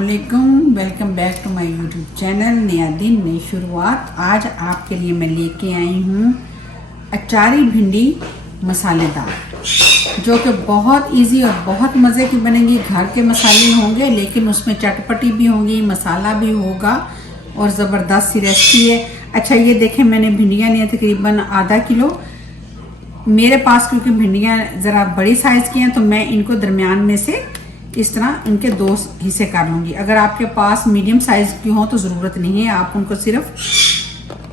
अस्सलामुअलैकुम, welcome back to my YouTube channel. नया दिन नई शुरुआत। आज आपके लिए मैं लेके आई हूँ अचारी भिंडी मसालेदार, जो कि बहुत इजी और बहुत मज़े की बनेगी। घर के मसाले होंगे लेकिन उसमें चटपटी भी होंगी, मसाला भी होगा और ज़बरदस्त सी रेसिपी है। अच्छा, ये देखें, मैंने भिंडियाँ ली हैं तकरीबन आधा किलो। मेरे पास क्योंकि भिंडियाँ ज़रा बड़ी साइज़ की हैं तो मैं इनको दरमियान में से इस तरह इनके दो हिस्से कर लूँगी। अगर आपके पास मीडियम साइज़ की हो तो ज़रूरत नहीं है, आप उनको सिर्फ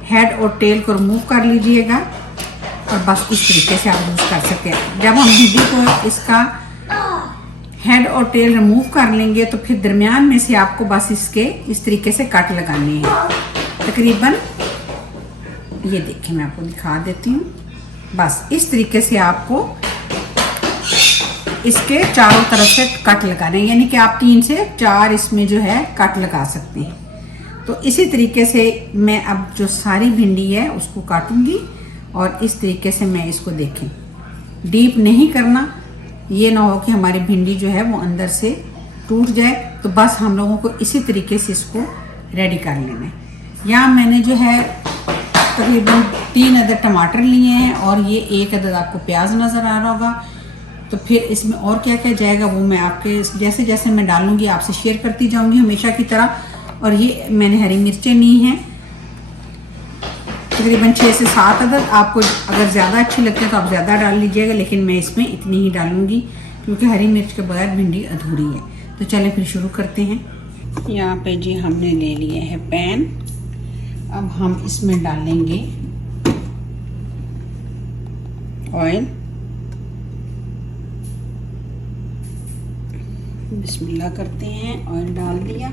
हेड और टेल को रिमूव कर लीजिएगा और बस इस तरीके से आप यूज़ कर सकते हैं। जब हम भिंडी को इसका हेड और टेल रिमूव कर लेंगे तो फिर दरमियान में से आपको बस इसके इस तरीके से कट लगाने हैं। तकरीबन ये देखिए, मैं आपको दिखा देती हूँ। बस इस तरीके से आपको इसके चारों तरफ से कट लगाने हैं, यानी कि आप 3 से 4 इसमें जो है कट लगा सकते हैं। तो इसी तरीके से मैं अब जो सारी भिंडी है उसको काटूंगी और इस तरीके से मैं इसको देखें, डीप नहीं करना, ये ना हो कि हमारी भिंडी जो है वो अंदर से टूट जाए। तो बस हम लोगों को इसी तरीके से इसको रेडी कर लेना है। यहाँ मैंने जो है तकरीबन 3 अदद टमाटर लिए हैं और ये 1 अदद आपको प्याज नज़र आ रहा होगा। तो फिर इसमें और क्या क्या जाएगा वो मैं आपके जैसे जैसे मैं डालूंगी आपसे शेयर करती जाऊंगी हमेशा की तरह। और ये मैंने हरी मिर्चें ली हैं तकरीबन 6 से 7 अदद। आपको अगर ज़्यादा अच्छी लगती है तो आप ज़्यादा डाल लीजिएगा, लेकिन मैं इसमें इतनी ही डालूंगी क्योंकि हरी मिर्च के बगैर भिंडी अधूरी है। तो चलें फिर शुरू करते हैं। यहाँ पे जी हमने ले लिए है पैन। अब हम इसमें डालेंगे ऑयल। बिस्मिल्लाह करते हैं, ऑयल डाल दिया।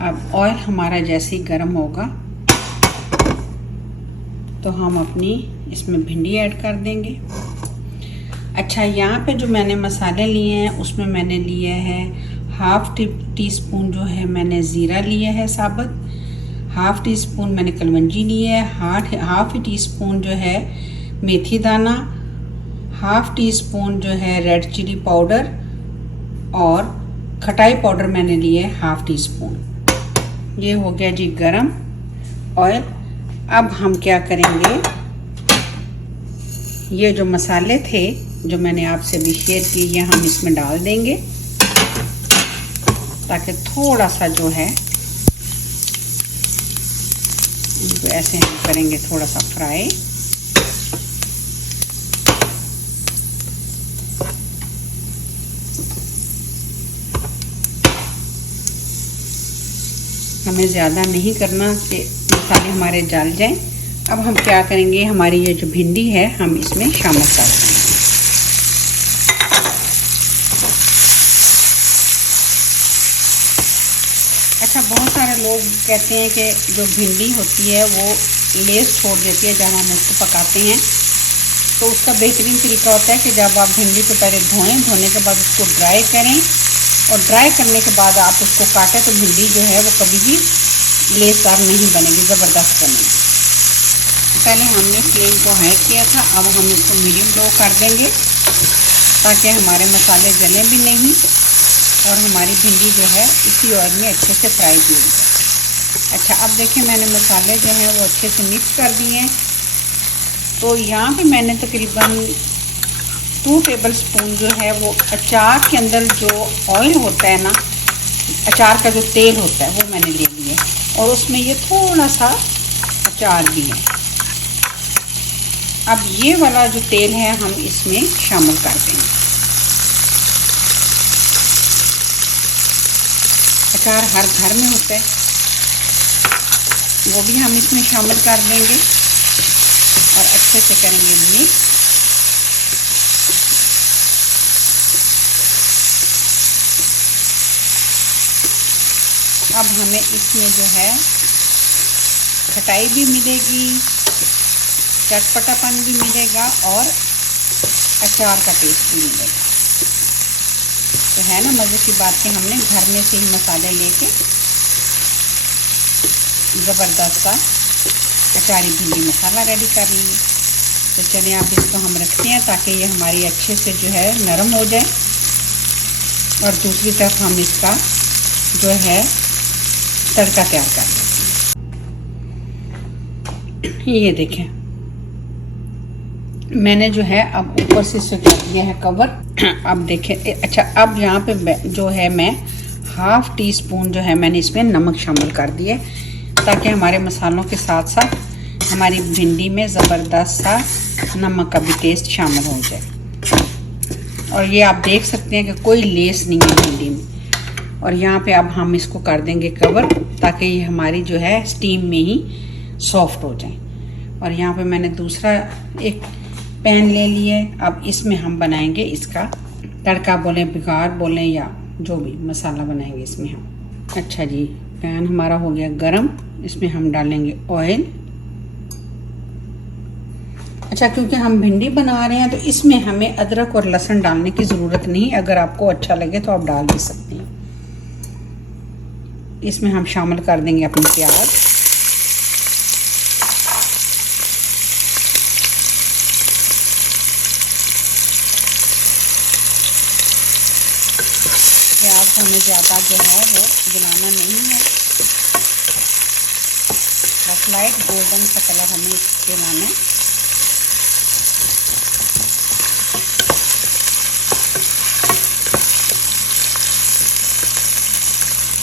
अब ऑयल हमारा जैसे ही गर्म होगा तो हम अपनी इसमें भिंडी ऐड कर देंगे। अच्छा, यहाँ पे जो मैंने मसाले लिए हैं उसमें मैंने लिए है हाफ टी स्पून जो है मैंने ज़ीरा लिया है साबुत, हाफ टी स्पून मैंने कलवंजी ली है, हाफ टी स्पून जो है मेथी दाना, हाफ टी स्पून जो है रेड चिली पाउडर और खटाई पाउडर मैंने लिए हाफ टी स्पून। ये हो गया जी गरम ऑयल। अब हम क्या करेंगे, ये जो मसाले थे जो मैंने आपसे अभी शेयर किए ये हम इसमें डाल देंगे ताकि थोड़ा सा जो है इनको ऐसे हम करेंगे थोड़ा सा फ्राई। हमें ज़्यादा नहीं करना कि मसाले हमारे जल जाएं। अब हम क्या करेंगे, हमारी ये जो भिंडी है हम इसमें शामिल कर देंगे। अच्छा, बहुत सारे लोग कहते हैं कि जो भिंडी होती है वो लेस छोड़ देती है जब हम उसको पकाते हैं। तो उसका बेहतरीन तरीका होता है कि जब आप भिंडी को पहले धोएं, धोने के बाद उसको ड्राई करें और ड्राई करने के बाद आप उसको काटें तो भिंडी जो है वो कभी भी लेसदार नहीं बनेगी, ज़बरदस्त बनेगी। पहले हमने फ्लेम को हाई किया था, अब हम इसको मीडियम लो कर देंगे ताकि हमारे मसाले जले भी नहीं और हमारी भिंडी जो है इसी ऑयल में अच्छे से फ्राई भी हो जाए। अच्छा, अब देखें मैंने मसाले जो हैं वो अच्छे से मिक्स कर दिए हैं। तो यहाँ पे मैंने तकरीबन 2 टेबल स्पून जो है वो अचार के अंदर जो ऑयल होता है ना, अचार का जो तेल होता है वो मैंने ले लिया और उसमें ये थोड़ा सा अचार भी है। अब ये वाला जो तेल है हम इसमें शामिल कर देंगे। अचार हर घर में होता है, वो भी हम इसमें शामिल कर देंगे और अच्छे से करेंगे मिक्स। अब हमें इसमें जो है खटाई भी मिलेगी, चटपटापन भी मिलेगा और अचार का टेस्ट भी मिलेगा। तो है ना मज़े की बात कि हमने घर में से ही मसाले लेके ज़बरदस्त सा अचारी भिंडी मसाला रेडी कर लिए। तो चलिए आप इसको हम रखते हैं ताकि ये हमारी अच्छे से जो है नरम हो जाए। और दूसरी तरफ हम इसका जो है तड़का तैयार कर लेंगे। ये देखें, मैंने जो है अब ऊपर से इसे कर दिया है कवर। अब देखें, अच्छा अब यहाँ पे जो है मैं हाफ टी स्पून जो है मैंने इसमें नमक शामिल कर दिए, ताकि हमारे मसालों के साथ साथ हमारी भिंडी में ज़बरदस्त सा नमक का भी टेस्ट शामिल हो जाए। और ये आप देख सकते हैं कि कोई लेस नहीं है भिंडी में। और यहाँ पे अब हम इसको कर देंगे कवर, ताकि ये हमारी जो है स्टीम में ही सॉफ्ट हो जाए। और यहाँ पे मैंने दूसरा एक पैन ले लिया है। अब इसमें हम बनाएंगे इसका तड़का, बोलें बिगाड़ बोलें या जो भी मसाला बनाएंगे इसमें हम। अच्छा जी, पैन हमारा हो गया गरम, इसमें हम डालेंगे ऑयल। अच्छा, क्योंकि हम भिंडी बना रहे हैं तो इसमें हमें अदरक और लहसुन डालने की ज़रूरत नहीं। अगर आपको अच्छा लगे तो आप डाल भी सकते हैं। इसमें हम शामिल कर देंगे अपनी प्याज। प्याज हमें ज़्यादा जो है वो जलाना नहीं है, बस लाइट गोल्डन सा कलर हमें इसके लाना है।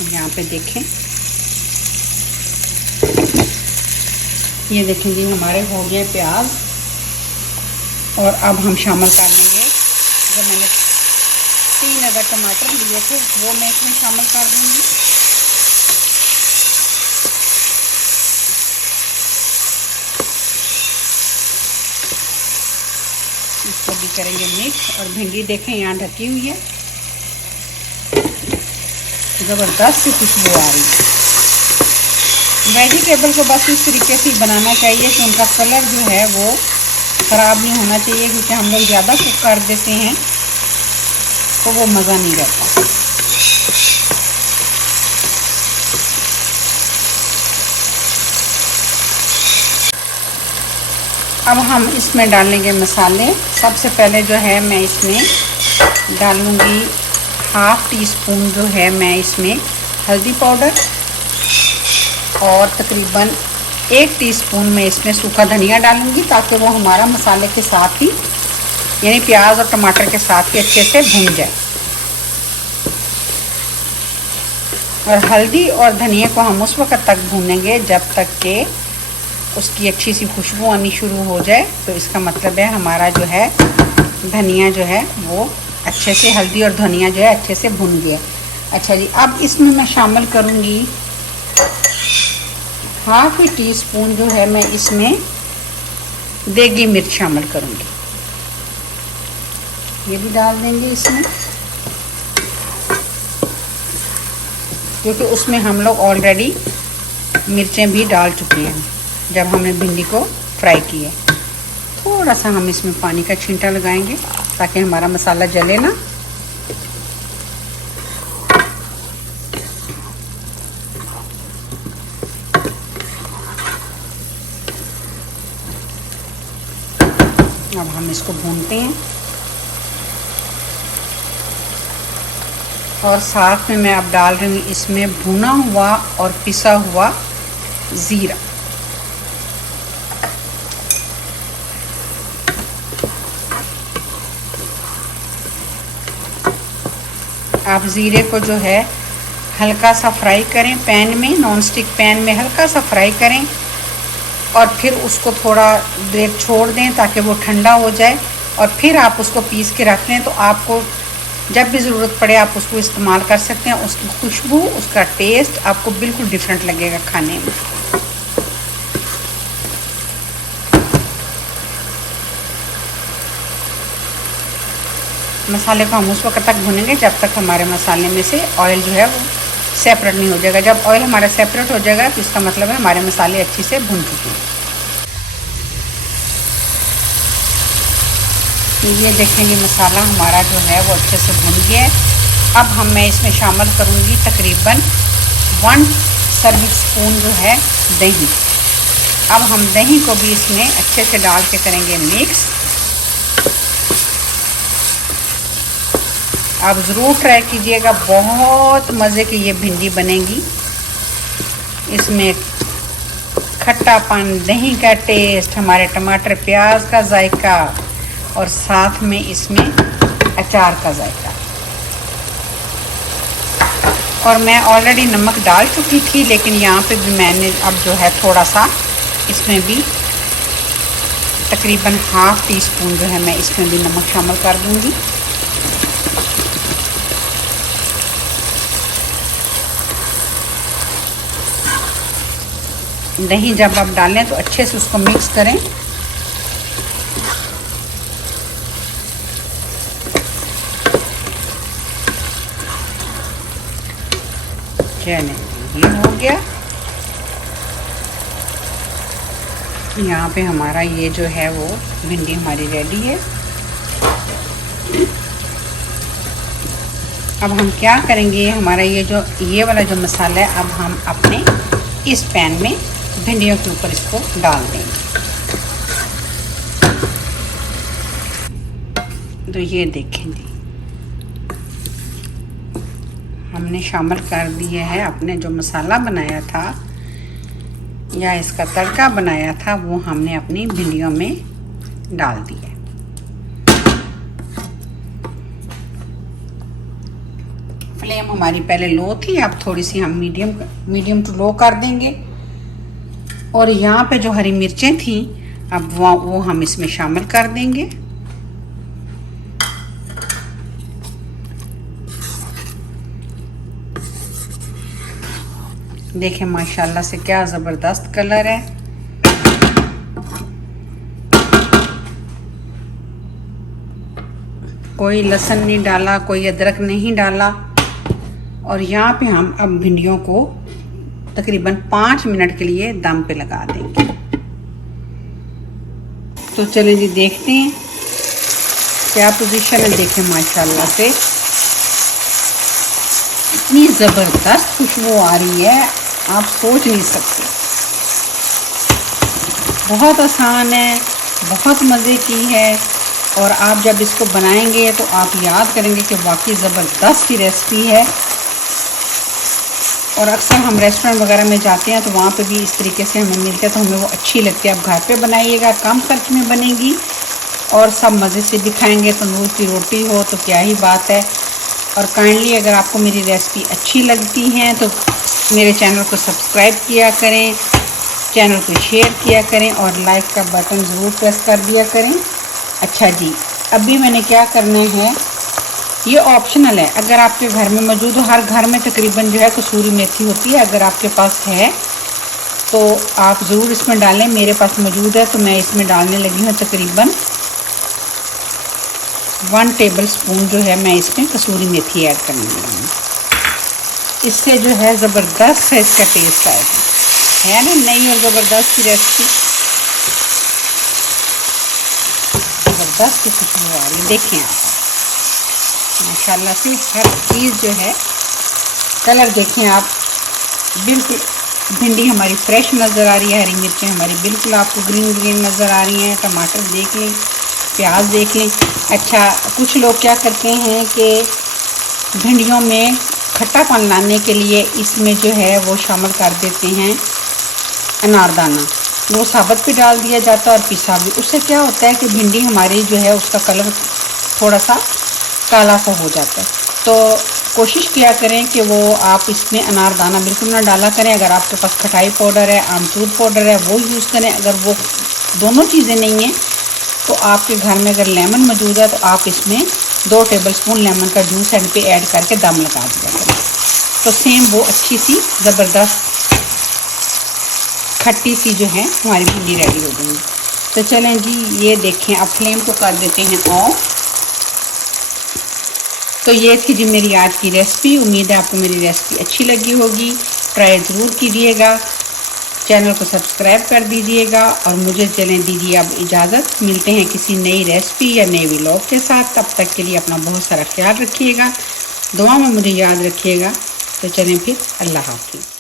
यहाँ पे देखें, ये देखें जी हमारे हो गए प्याज। और अब हम शामिल कर लेंगे जो मैंने 3 अदर टमाटर लिए थे, वो मैं इसमें शामिल कर दूँगी। इसको भी करेंगे मिक्स। और भिंडी देखें यहाँ ढकी हुई है, ज़बरदस्त सी खुशबू आ रही है। वेजिटेबल को बस इस तरीके से बनाना चाहिए कि उनका कलर जो है वो ख़राब नहीं होना चाहिए, क्योंकि हम लोग ज़्यादा कुक कर देते हैं तो वो मज़ा नहीं रहता। अब हम इसमें डालेंगे मसाले। सबसे पहले जो है मैं इसमें डालूँगी हाफ टी स्पून जो है मैं इसमें हल्दी पाउडर, और तकरीबन 1 टीस्पून मैं इसमें सूखा धनिया डालूँगी, ताकि वो हमारा मसाले के साथ ही, यानी प्याज और टमाटर के साथ ही अच्छे से भून जाए। और हल्दी और धनिया को हम उस वक्त तक भूनेंगे जब तक कि उसकी अच्छी सी खुशबू आनी शुरू हो जाए। तो इसका मतलब है हमारा जो है धनिया जो है वो अच्छे से, हल्दी और धनिया जो है अच्छे से भुन गया। अच्छा जी, अब इसमें मैं शामिल करूँगी हाफ टी स्पून जो है मैं इसमें देगी मिर्च शामिल करूँगी। ये भी डाल देंगे इसमें, क्योंकि उसमें हम लोग ऑलरेडी मिर्चें भी डाल चुके हैं जब हमने भिंडी को फ्राई किया। थोड़ा सा हम इसमें पानी का छींटा लगाएंगे ताकि हमारा मसाला जले ना। अब हम इसको भूनते हैं। और साथ में मैं अब डाल रही हूँ इसमें भुना हुआ और पिसा हुआ ज़ीरा। आप ज़ीरे को जो है हल्का सा फ्राई करें पैन में, नॉन स्टिक पैन में हल्का सा फ्राई करें, और फिर उसको थोड़ा देर छोड़ दें ताकि वो ठंडा हो जाए, और फिर आप उसको पीस के रख लें। तो आपको जब भी ज़रूरत पड़े आप उसको इस्तेमाल कर सकते हैं। उसकी खुशबू, उसका टेस्ट आपको बिल्कुल डिफरेंट लगेगा खाने में। मसाले को हम उस वक्त तक भूनेंगे जब तक हमारे मसाले में से ऑयल जो है वो सेपरेट नहीं हो जाएगा। जब ऑयल हमारा सेपरेट हो जाएगा तो इसका मतलब है हमारे मसाले अच्छे से भून चुके हैं। ये देखेंगे मसाला हमारा जो है वो अच्छे से भुन गया है। अब मैं इसमें शामिल करूँगी तकरीबन 1 सर्विंग स्पून जो है दही। अब हम दही को भी इसमें अच्छे से डाल के करेंगे मिक्स। आप ज़रूर ट्राई कीजिएगा, बहुत मज़े की ये भिंडी बनेगी। इसमें खट्टापन, दही का टेस्ट, हमारे टमाटर प्याज का जायका और साथ में इसमें अचार का जायका। और मैं ऑलरेडी नमक डाल चुकी थी, लेकिन यहाँ पे भी मैंने अब जो है थोड़ा सा इसमें भी तकरीबन ½ टीस्पून जो है मैं इसमें भी नमक शामिल कर दूँगी। दही जब आप डालें तो अच्छे से उसको मिक्स करें। चलिए ये हो गया। यहाँ पे हमारा ये जो है वो भिंडी हमारी रेडी है। अब हम क्या करेंगे, हमारा ये वाला जो मसाला है अब हम अपने इस पैन में भिंडियों के ऊपर इसको डाल देंगे। तो ये देखें जी, हमने शामिल कर दिया है अपने जो मसाला बनाया था या इसका तड़का बनाया था, वो हमने अपनी भिंडियों में डाल दिया। फ्लेम हमारी पहले लो थी, अब थोड़ी सी हम मीडियम टू लो कर देंगे। और यहाँ पे जो हरी मिर्चें थी अब वो हम इसमें शामिल कर देंगे। देखें माशाल्लाह से क्या ज़बरदस्त कलर है। कोई लहसुन नहीं डाला, कोई अदरक नहीं डाला। और यहाँ पे हम अब भिंडियों को तकरीबन 5 मिनट के लिए दम पे लगा देंगे। तो चलिए जी देखते हैं क्या पोजीशन है। देखें माशाल्लाह से इतनी ज़बरदस्त खुशबू आ रही है, आप सोच नहीं सकते। बहुत आसान है, बहुत मज़े की है। और आप जब इसको बनाएंगे तो आप याद करेंगे कि वाकई ज़बरदस्त की रेसिपी है। और अक्सर हम रेस्टोरेंट वगैरह में जाते हैं तो वहाँ पे भी इस तरीके से हमें मिलते हैं, तो हमें वो अच्छी लगती है। आप घर पे बनाइएगा, कम खर्च में बनेगी और सब मज़े से भी खाएंगे। तंदूर की रोटी हो तो क्या ही बात है। और काइंडली अगर आपको मेरी रेसिपी अच्छी लगती है तो मेरे चैनल को सब्सक्राइब किया करें, चैनल को शेयर किया करें और लाइक का बटन ज़रूर प्रेस कर दिया करें। अच्छा जी, अभी मैंने क्या करना है, ये ऑप्शनल है। अगर आपके घर में मौजूद हो, हर घर में तकरीबन जो है कसूरी मेथी होती है, अगर आपके पास है तो आप ज़रूर इसमें डालें। मेरे पास मौजूद है तो मैं इसमें डालने लगी हूँ तकरीबन 1 टेबल स्पून जो है मैं इसमें कसूरी मेथी ऐड करने लगी हूँ। इससे जो है ज़बरदस्त है इसका टेस्ट आएगा, है ना, नई और ज़बरदस्त की रेसिपी। ज़बरदस्त की खुशबू आ रही, देखें आप माशाल्लाह से हर चीज़ जो है। कलर देखें आप, बिल्कुल भिंडी हमारी फ्रेश नज़र आ रही है, हरी मिर्चें हमारी बिल्कुल आपको ग्रीन नज़र आ रही हैं। टमाटर देख लें, प्याज देख लें। अच्छा, कुछ लोग क्या करते हैं कि भिंडियों में खट्टापन लाने के लिए इसमें जो है वो शामिल कर देते हैं अनारदाना। वो साबुत भी डाल दिया जाता है और पिसा भी। उससे क्या होता है कि भिंडी हमारी जो है उसका कलर थोड़ा सा काला सा हो जाता है। तो कोशिश किया करें कि वो आप इसमें अनारदाना बिल्कुल ना डाला करें। अगर आपके पास खटाई पाउडर है, आमचूर पाउडर है, वो यूज़ करें। अगर वो दोनों चीज़ें नहीं हैं तो आपके घर में अगर लेमन मौजूद है तो आप इसमें 2 टेबल स्पून लेमन का जूस एंड पे ऐड करके दम लगा दिया करें, तो सेम वो अच्छी सी ज़बरदस्त खट्टी सी जो है हमारी भिंडी रेडी हो जाएगी। तो चलें जी, ये देखें, अब फ्लेम को कर देते हैं ऑफ। तो ये थी जी मेरी आज की रेसिपी। उम्मीद है आपको मेरी रेसिपी अच्छी लगी होगी। ट्राई ज़रूर कीजिएगा, चैनल को सब्सक्राइब कर दीजिएगा और मुझे चलें दीजिए अब इजाज़त। मिलते हैं किसी नई रेसिपी या नए व्लॉग के साथ। तब तक के लिए अपना बहुत सारा ख्याल रखिएगा, दुआ में मुझे याद रखिएगा। तो चलें फिर, अल्लाह हाफ़िज़।